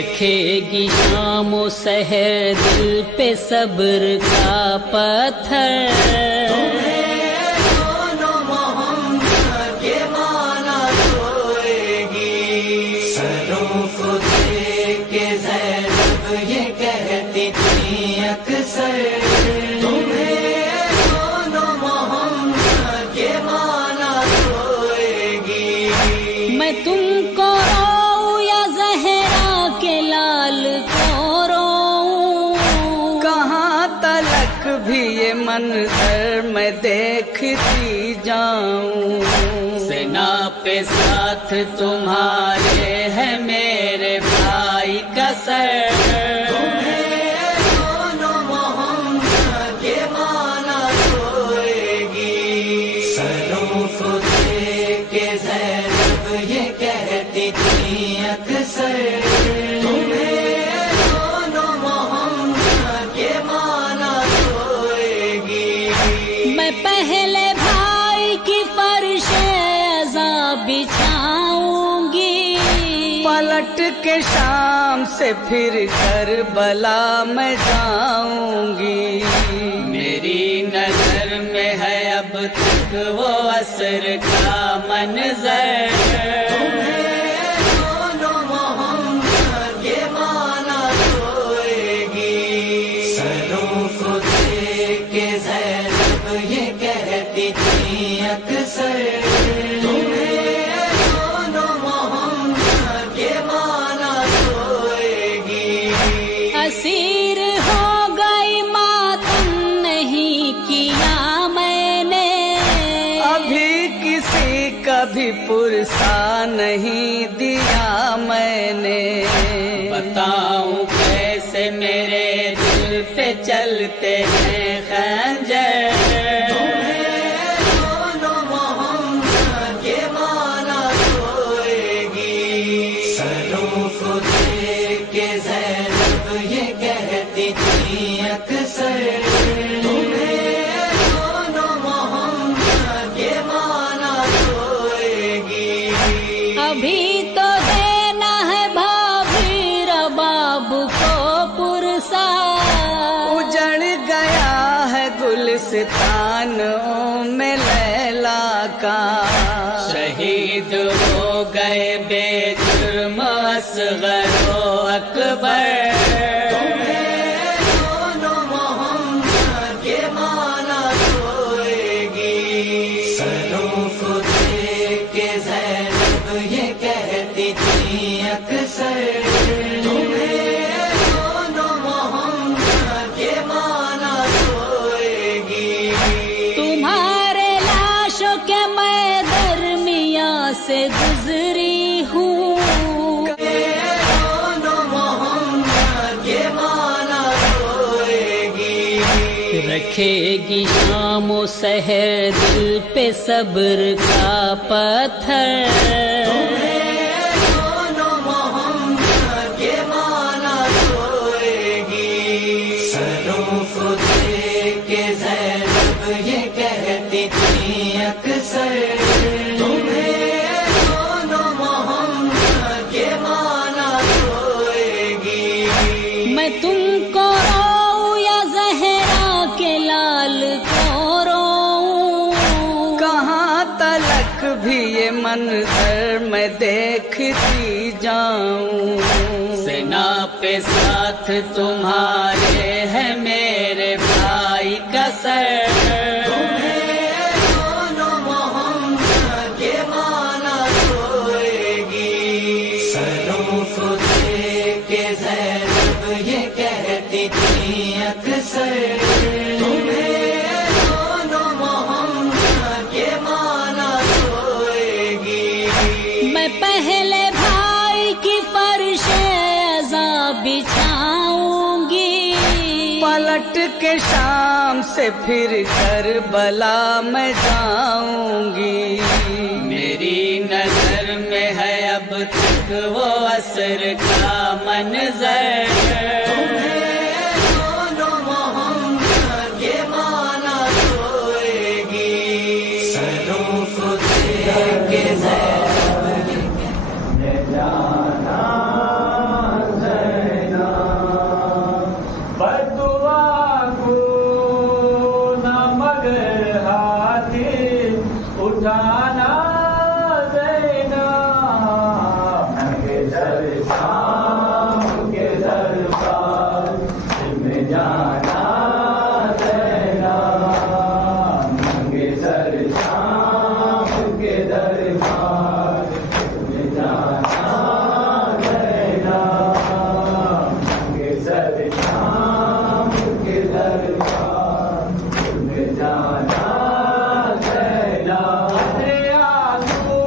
रखेगी शामो सहर दिल पे सब्र का पत्थर। मैं तुमको रोऊं या ज़हरा के लाल को रोऊं, कहाँ तलक भी ये मंजर मैं देखती जाऊं। सेना पे साथ तुम्हारे है मेरे भाई का सर। मैं पहले भाई की फर्शे अज़ा बिछाऊंगी, पलट के शाम से फिर करबला मैं जाऊंगी। मेरी नजर में है अब तक वो असर का मंजर। असीर हो गई मातम नहीं किया मैंने, अभी किसी का भी पुरसा नहीं दिया मैंने। बताऊं कैसे मेरे दिल पे चलते हैं खंजर। अभी तो देना है भाभी रबाब को पुरसा, उजड़ गया है गुलिस्तान में लैला का। शहीद हो गए बेजुर्म असग़र व अकबर। तुम्हारे लाशों के मैं दरमियाँ से गुजरी हूँ, रखेगी शामो सहर दिल पे सब्र का पत्थर। मैं तुमको रोऊं या ज़हरा के लाल को रोऊं, कहाँ तलक भी ये मंजर मैं देखती जाऊं। सेना पे साथ तुम्हारे है मेरे भाई का सर। मैं पहले भाई की फर्शे अज़ा बिछाऊंगी, पलट के शाम से फिर करबला मैं जाऊंगी। मेरी नजर में है अब तक वो असर का मंजर। जाना जाना देना मंगेतर शाम के दरबार में जाना देना मंगेतर शाम के दरबार में जाना देना मंगेतर शाम के दरबार में जाना देना तेरे आंसू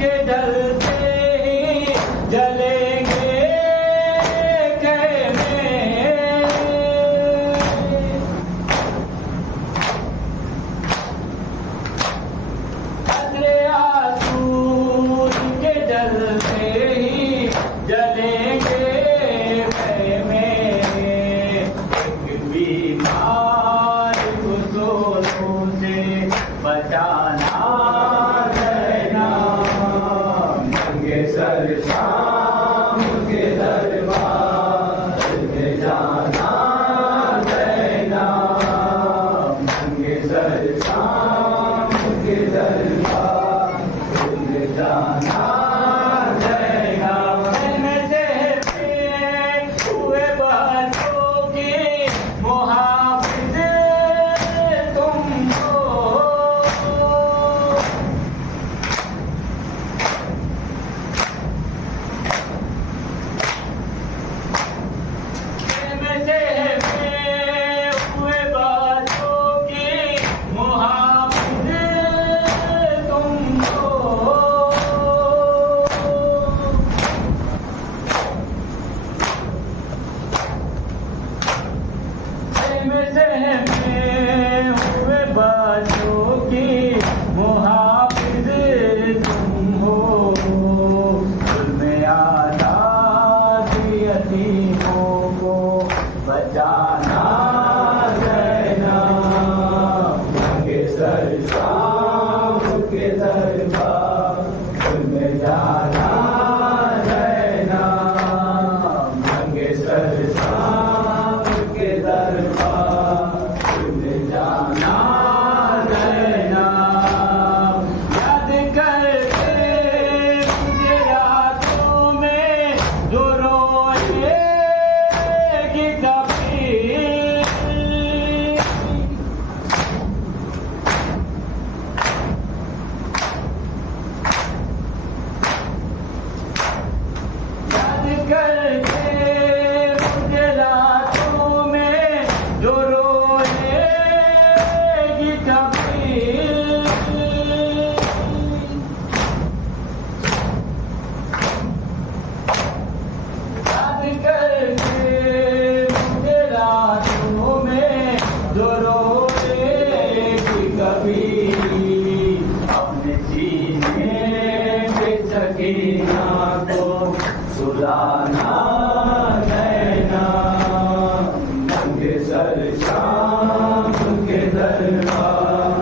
के जलते ही जलेंगे खेमे तेरे आंसू के जलते ही जलेंगे खेमे एक बीमार को दोनों से बचाना रहना मंगेतर शाम के दरबार में जाना रहना मंगेतर शाम के दरबार में जाना रहना में से हुए बच्चों की मुहाफिज तुम हो में से हुए बच्चों की मुहाफिज तुम हो में से हुए बच्चों की मुहाफिज तुम हो में आजादी यतीमों को बचाना रहना मंगेतर शाम के दरबार में जाना रहना मंगेतर शाम के दरबार में जाना रहना याद करके मुझे रातों में जो रोएगी कभी याद करके मुझे रातों में जो रोएगी कभी याद करके मुझे रातों में जो रोएगी कभी अपने सीने पे सकीना को सुलाना रहना मंगेतर शाम के दरबार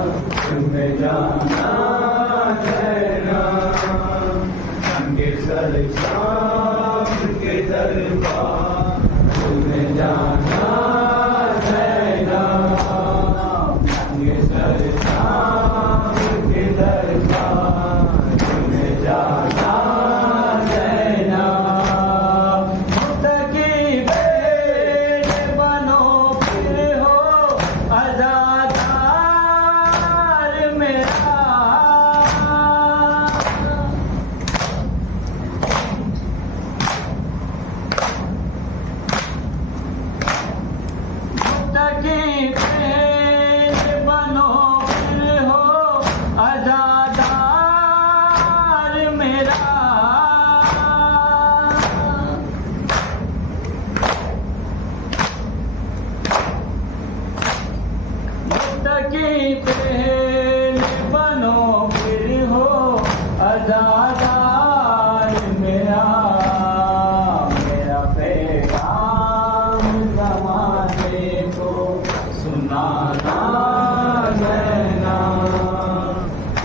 में जाना रहना मंगेतर शाम के दरबार में जाना रहना मंगेतर शाम के दरबार में जाना रहना मुत्तकी बेट बनो फिर हो आज़ादार मेरा मुत्तकी बेट बनो फिर हो आज़ादार मेरा मुत्तकी बेट बनो फिर हो आज़ादार मेरा मेरा पैगाम ज़माने को सुनाना रहना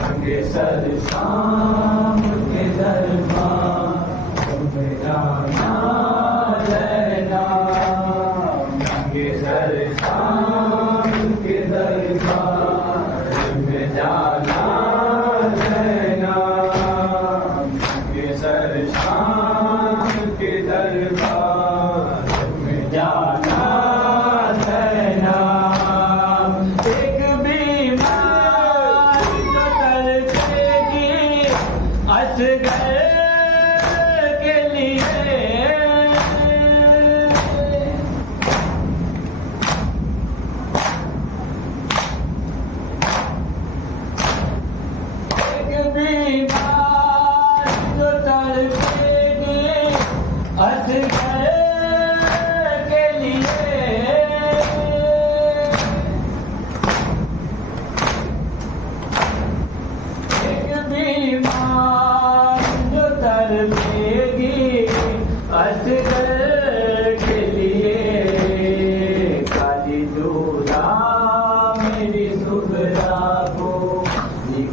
मंगेतर शाम के दरबार में जाना रहना मंगेतर शाम के दरबार में जाना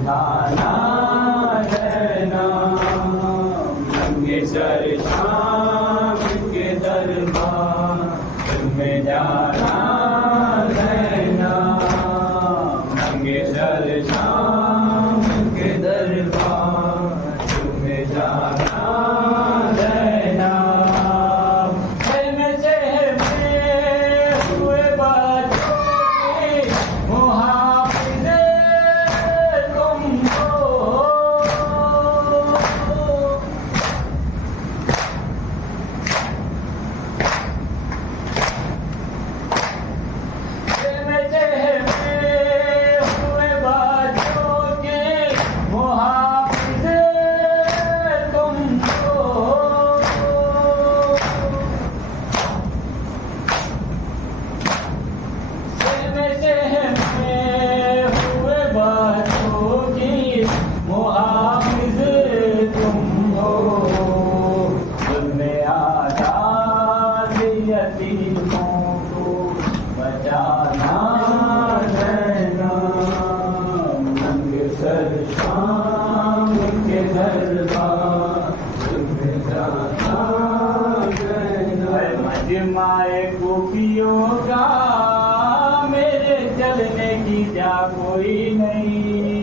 जाना रहना नंगे सर शाम के दरबार में जाना रहना नंगे सर शाम के दरबार में जाना रहना शहर में हुए बच्चों के मुहाफिज तुम हो बचाना रहना नंगे सर शाम के दरबार में जाना रहना मजमाए गोपियों का मेरे चलने की जा कोई नहीं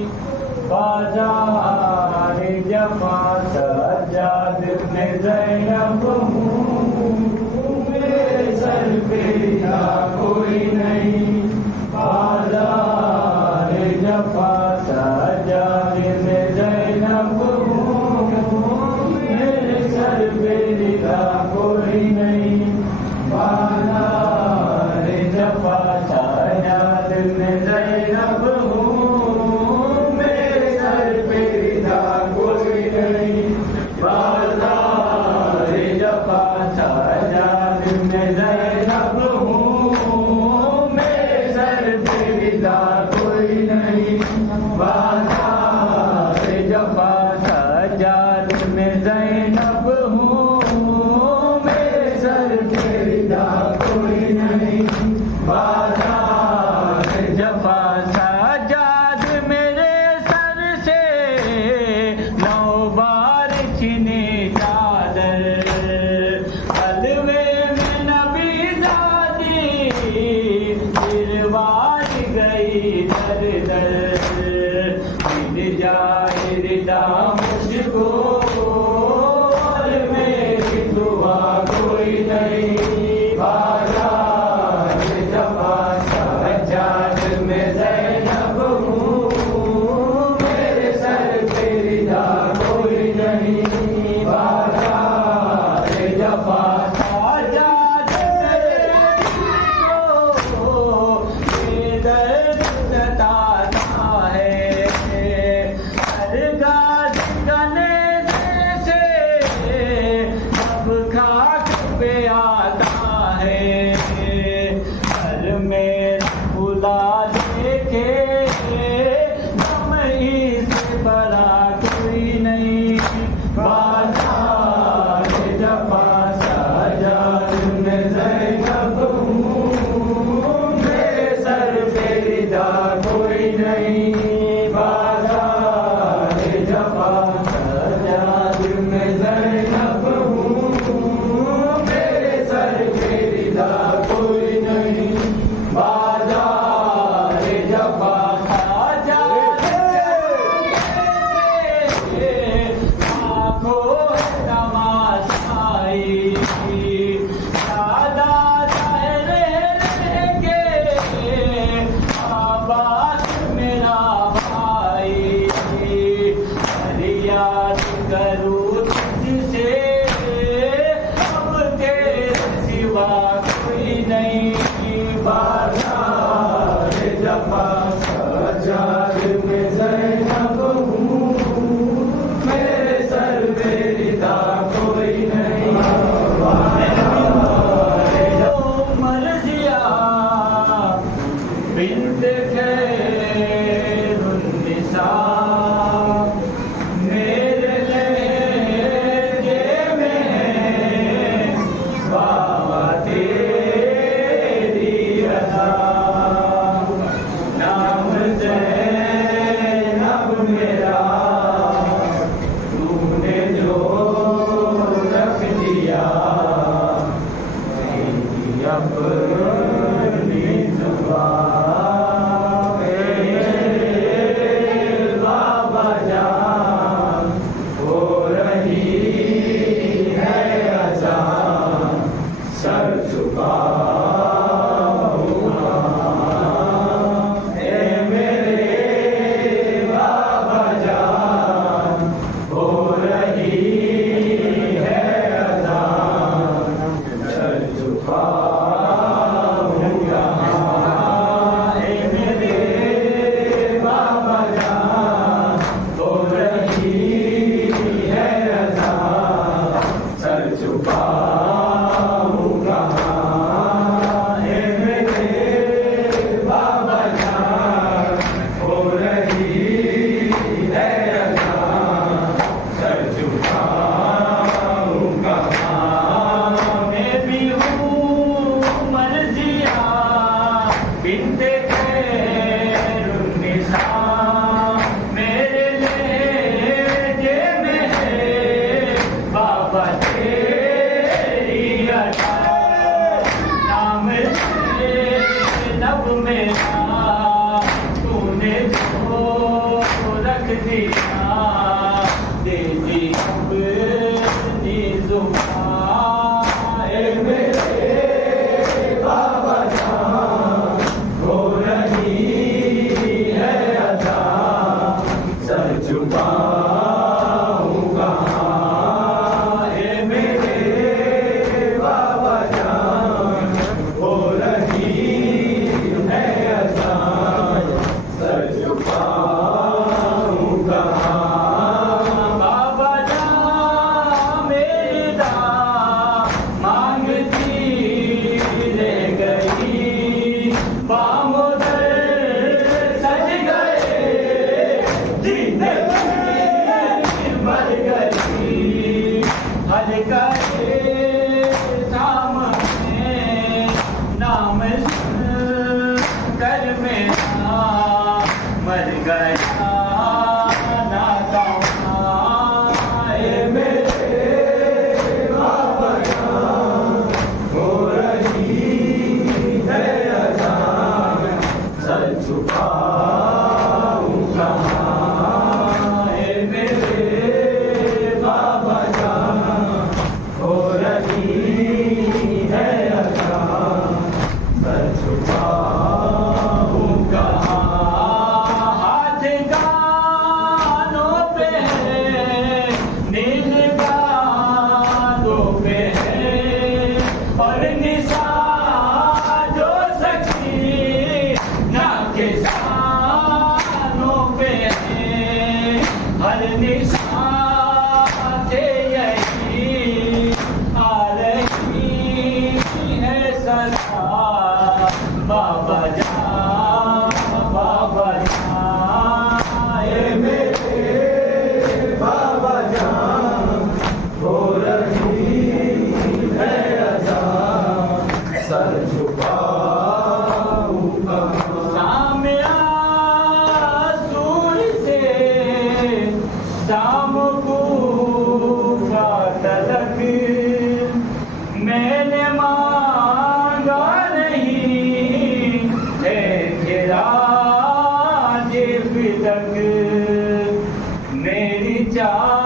बाजार जफा सजाद में ज़ैनब हूँ मेरे सर पे या कोई नहीं बाजार जफा सजाद में ज़ैनब हूँ मेरे सर पे या कोई नहीं बाजार जफा सजाद में ज़ैनब हूँ मेरे सर पे या कोई नहीं बाजार जफा सजाद में ज़ैनब हूँ मेरे सर पे विदा कोई नहीं बाजार जफा सजाद में ज़ैनब हूँ मेरे सर पे विदा कोई नहीं बाजार जफा सजाद मेरे सर से 9 बार छिने चादर हलवे में नबी दादी गिरवार गई दर दर मिल जाए रिदा मुझको और मेरी दुआ कोई नहीं बाजार जफा सजाद में ज़ैनब हूँ मेरे सर पे रिदा कोई नहीं बाजार जफा सजाद मेरे दर्द सताता है हर गाज जान हो रही है अजान, सर झुकाऊंगा। ए मेरे बाबा जान हो रही है अजान, सर झुकाऊंगा। ए मेरे बाबा जान हो रही है अजान, सर झुकाऊंगा। ए मेरे बाबा जान हो रही है अजान, सर झुकाऊंगा। मैं भी हूँ मर्जिया बिनते खैरुन्निसा, मेरे लहजे में है बाबा तेरी अदा। नाम से लब मेरा तूने जो रख दिया, दे दी अपनी जुबान। ए मेरे बाबा जान हो रही है अजान, सर झुकाऊंगा। ए मेरे बाबा जान हो रही है अजान, सर झुकाऊंगा। बाबा जान मेरी मांगती रह गई, बामोदर सज गए, जीने मर गई। हर गए सामने नाम सुन कर मेरा मर गया नाता। ए मेरे बाबा जान हो रही है अजान, सर झुकाऊंगा। ए मेरे बाबा जान हो रही है अजान, सर झुकाऊंगा। हाथ गानों पे है, नील गानों पे है, और निशा जो सखी ना के सानों पे है। हर निशा से यही आ रही है सदा, बाबा जान बाबा जान। ए मेरे बाबा जान हो रही है अजान, सर झुकाऊंगा। सामया सूर से शाम को तलक मैंने मांगा नहीं है खिराज फिदक। मेरी चाह